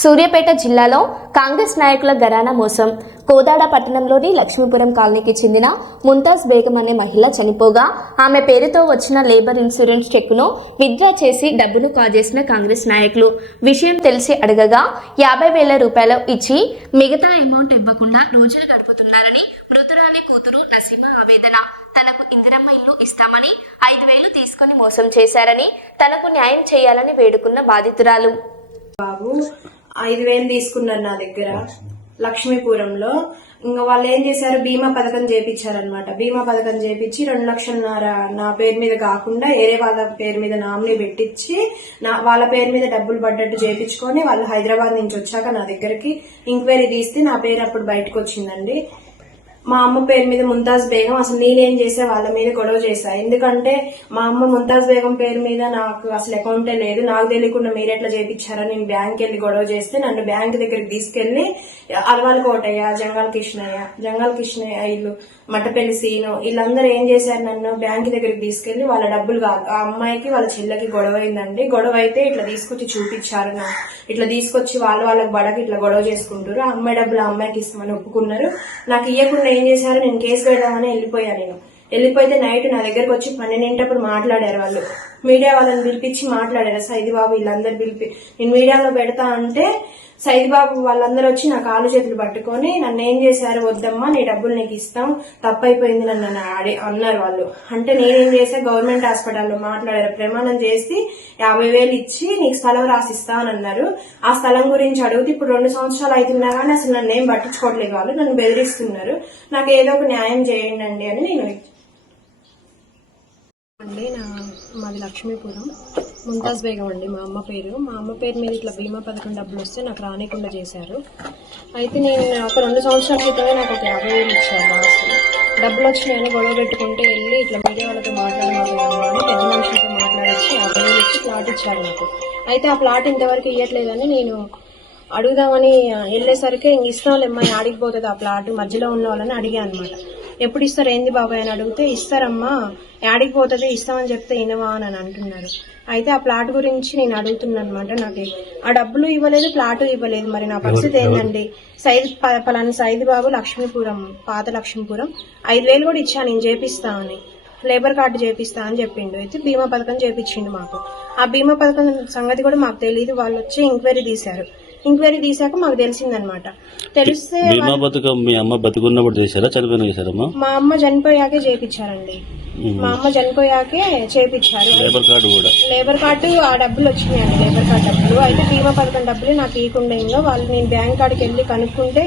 సూర్యాపేట జిల్లాలో కాంగ్రెస్ నాయకుల ఘరానా మోసం. కోదాడ పట్టణంలోని లక్ష్మీపురం కాలనీకి చెందిన ముంతాజ్ బేగం అనే మహిళ చనిపోగా ఆమె పేరుతో వచ్చిన లేబర్ ఇన్సూరెన్స్ చెక్కును విత్డ్రా చేసి డబ్బును కాజేసిన కాంగ్రెస్ నాయకులు విషయం తెలిసి అడగగా 50,000 రూపాయలు ఇచ్చి మిగతా అమౌంట్ ఇవ్వకుండా రోజులు గడుపుతున్నారని మృతురాలి కూతురు నసీమా ఆవేదన. తనకు ఇందిరమ్మ ఇల్లు ఇస్తామని 5,000 తీసుకొని మోసం చేశారని తనకు న్యాయం చేయాలని వేడుకున్న బాధితురాలు. బాబు 5,000 తీసుకున్నారు నా దగ్గర లక్ష్మీపురంలో. ఇంకా వాళ్ళు ఏం చేశారు, బీమా పథకం చేపించారనమాట. బీమా పథకం చేపించి 2,00,000 నా పేరు మీద కాకుండా వేరే వాళ్ళ పేరు మీద నామినీ పెట్టించి వాళ్ళ పేరు మీద డబ్బులు పడ్డట్టు చేపించుకొని వాళ్ళు హైదరాబాద్ నుంచి వచ్చాక నా దగ్గరికి ఎంక్వైరీ తీస్తే నా పేరు అప్పుడు బయటకు వచ్చిందండి. మా అమ్మ పేరు మీద ముంతాజ్ బేగం. అసలు నేనేం చేసా, వాళ్ళ మీద గొడవ చేశా. ఎందుకంటే మా అమ్మ ముంతాజ్ బేగం పేరు మీద నాకు అసలు అకౌంటే లేదు, నాకు తెలియకుండా మీరెట్లా చేపించారని నేను బ్యాంక్ వెళ్ళి గొడవ చేస్తే నన్ను బ్యాంక్ దగ్గరికి తీసుకెళ్లి అలవాల కోటయ్య, జంగాల్ కృష్ణయ్య ఇల్లు, మట్టపల్లి సీను వీళ్ళందరూ ఏం చేశారు, నన్ను బ్యాంక్ దగ్గరికి తీసుకెళ్లి వాళ్ళ డబ్బులు కాదు, ఆ అమ్మాయికి వాళ్ళ చెల్లెకి గొడవ అయిందండి. గొడవ అయితే ఇట్లా తీసుకొచ్చి చూపించారు. ఇట్లా తీసుకొచ్చి వాళ్ళకి బడకి ఇట్లా గొడవ చేసుకుంటారు. ఆ అమ్మాయి డబ్బులు ఆ అమ్మాయికి ఇస్తామని ఒప్పుకున్నారు. నాకు ఇవ్వకుండా ఏం చేశారు, నేను కేసు పెడదామని వెళ్ళిపోయితే నైట్ నా దగ్గరకు వచ్చి 12 మాట్లాడారు వాళ్ళు. మీడియా వాళ్ళని పిలిపించి మాట్లాడారు. సైదిబాబు వీళ్ళందరూ పిలిపి నేను మీడియాలో పెడతా అంటే సైదిబాబు వాళ్ళందరూ వచ్చి నా కాళ్ళు చేతులు పట్టుకొని నన్ను ఏం చేశారు, వద్దమ్మా నీ డబ్బులు నీకు ఇస్తాం, తప్పైపోయింది నన్ను అన్నారు వాళ్ళు. అంటే నేనేం చేశా, గవర్నమెంట్ హాస్పిటల్లో మాట్లాడారు. ప్రమాణం చేసి 50,000 ఇచ్చి నీకు స్థలం రాసిస్తా అని అన్నారు. ఆ స్థలం గురించి అడిగితే ఇప్పుడు 2 సంవత్సరాలు అవుతున్నా కానీ అసలు నన్ను ఏం పట్టించుకోవట్లేదు. వాళ్ళు నన్ను బెదిరిస్తున్నారు. నాకు ఏదో ఒక న్యాయం చేయండి అని నేను మాది లక్ష్మీపురం. ముంతాజ్ బేగం అండి మా అమ్మ పేరు. మా అమ్మ పేరు మీద ఇట్లా బీమా పథకం డబ్బులు వస్తే నాకు రానికుండా చేశారు. అయితే నేను ఒక 2 సంవత్సరాల క్రితమే నాకు ఒక 50,000 ఇచ్చారు. లాస్ట్ డబ్బులు వచ్చినాయని గొడవ పెట్టుకుంటే వెళ్ళి ఇట్లా మీడియా వాళ్ళతో మాట్లాడమని పెద్ద మనుషులతో మాట్లాడొచ్చి 50,000 ఇచ్చి ప్లాట్ ఇచ్చారు నాకు. అయితే ఆ ప్లాట్ ఇంతవరకు ఇవ్వట్లేదని నేను అడుగుదామని వెళ్ళేసరికి ఇంక ఇస్తాంలేమ్మా, ఆడికిపోతుంది ఆ ప్లాట్, మధ్యలో ఉన్న వాళ్ళని అడిగా అనమాట. ఎప్పుడు ఇస్తారు ఏంది బాబాయ్ అని అడిగితే ఇస్తారమ్మా, యాడికి పోతుంది, ఇస్తామని చెప్తే ఇనవా అని అంటున్నారు. అయితే ఆ ప్లాట్ గురించి నేను అడుగుతున్నాను అనమాట. నాకు ఆ డబ్బులు ఇవ్వలేదు, ప్లాట్ ఇవ్వలేదు. మరి నా పరిస్థితి ఏంటండి? పలానా సైదిబాబు లక్ష్మీపురం, పాత లక్ష్మీపురం 5,000 కూడా ఇచ్చా నేను చేపిస్తా అని, లేబర్ కార్డు చేపిస్తా అని చెప్పిండు. అయితే బీమా పథకం చేపించిండు మాకు. ఆ బీమా పథకం సంగతి కూడా మాకు తెలియదు. వాళ్ళు వచ్చి ఎంక్వైరీ తీశారు. ఎంక్వైరీ తీసాక మాకు తెలిసిందనమాట. తెలిస్తే బీమా పథకం మీ అమ్మ బతుకున్నప్పుడు చేశారా, చనిపోయిన చేశారమ్మా? మా అమ్మ చనిపోయాకే చేపించారండి. మా అమ్మ చనిపోయాకే చేపించారు. లేబర్ కార్డు ఆ డబ్బులు వచ్చినాయండి, లేబర్ కార్డు డబ్బులు. అయితే బీమా పథకం డబ్బులు నాకు ఇవ్వకుండా ఇంకా వాళ్ళు, నేను బ్యాంక్ కాడికి వెళ్ళి కనుక్కుంటే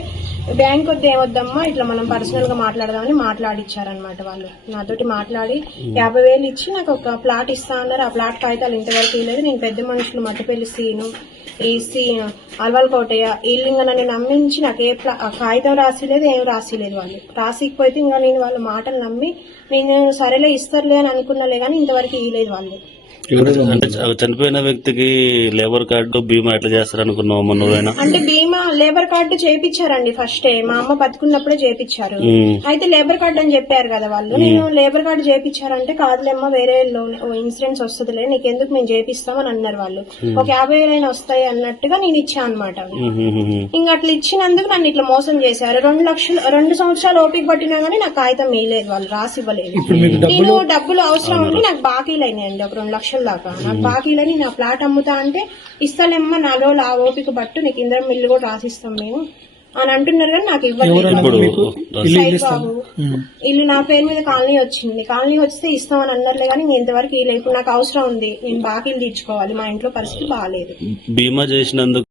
బ్యాంక్ వద్ద ఏమొద్దమ్మా ఇట్లా మనం పర్సనల్ గా మాట్లాడదామని మాట్లాడిచ్చారనమాట. వాళ్ళు నాతోటి మాట్లాడి 50,000 ఇచ్చి నాకు ఒక ప్లాట్ ఇస్తా అన్నారు. ఆ ప్లాట్ కాగితాలు ఇంతవరకు ఇవ్వలేదు. నేను పెద్ద మనుషులు మట్టపల్లి సీను, అల్వాల్ కోటయ్య వీళ్ళు నన్ను నమ్మించి నాకు కాగితం రాసిలేదు, ఏం రాసిలేదు. వాళ్ళు రాసికపోతే ఇంకా నేను వాళ్ళ మాటలు నమ్మి నేను సరేలే ఇస్తారులే అని అనుకున్నాలే కానీ ఇంతవరకు ఇవ్వలేదు వాళ్ళు. అంటే చనిపోయిన వ్యక్తికి లేబర్ కార్డు బీమా ఎట్లా చేస్తారు అనుకున్నావు నువ్వేనా? అంటే బీమా లేబర్ కార్డు చేపించారండి ఫస్టే, మా అమ్మ బతుకున్నప్పుడే చేపించారు. అయితే లేబర్ కార్డు అని చెప్పారు కదా వాళ్ళు. నేను లేబర్ కార్డు చేపించారంటే కాదులేమ్మా వేరే లోన్ ఇన్సూరెన్స్ వస్తుందిలే, నీకెందుకు మేము చేపిస్తామని అన్నారు వాళ్ళు. ఒక 50,000 వస్తాయి అన్నట్టుగా నేను ఇచ్చా అనమాట. ఇంకా అట్లా ఇచ్చినందుకు నన్ను ఇట్లా మోసం చేశారు. 2 సంవత్సరాలు ఓపిక పట్టినా గానీ నాకు కాగితం ఇవ్వలేదు, వాళ్ళు రాసి ఇవ్వలేదు. నేను డబ్బులు అవసరం ఉంటే నాకు బాకీలైనాయండి, ఒక 2 లక్షల దాకా నాకు బాకీలని. నా ఫ్లాట్ అమ్ముతా అంటే ఇస్తాలేమ్మా 4 రోజులు ఆ ఓపిక బట్టు నీకు ఇందిరమ్మ ఇల్లు కూడా రాసిస్తాం మేము అని అంటున్నారు కానీ నాకు ఇవ్వలేదు. సైబాబు ఇల్లు నా పేరు మీద కాలనీ వచ్చింది, కాలనీ వస్తే ఇస్తామని అన్నారులే కానీ ఇంతవరకు ఇప్పుడు నాకు అవసరం ఉంది, నేను బాకీలు తీర్చుకోవాలి, మా ఇంట్లో పరిస్థితి బాగాలేదు. బీమా చేసినందుకు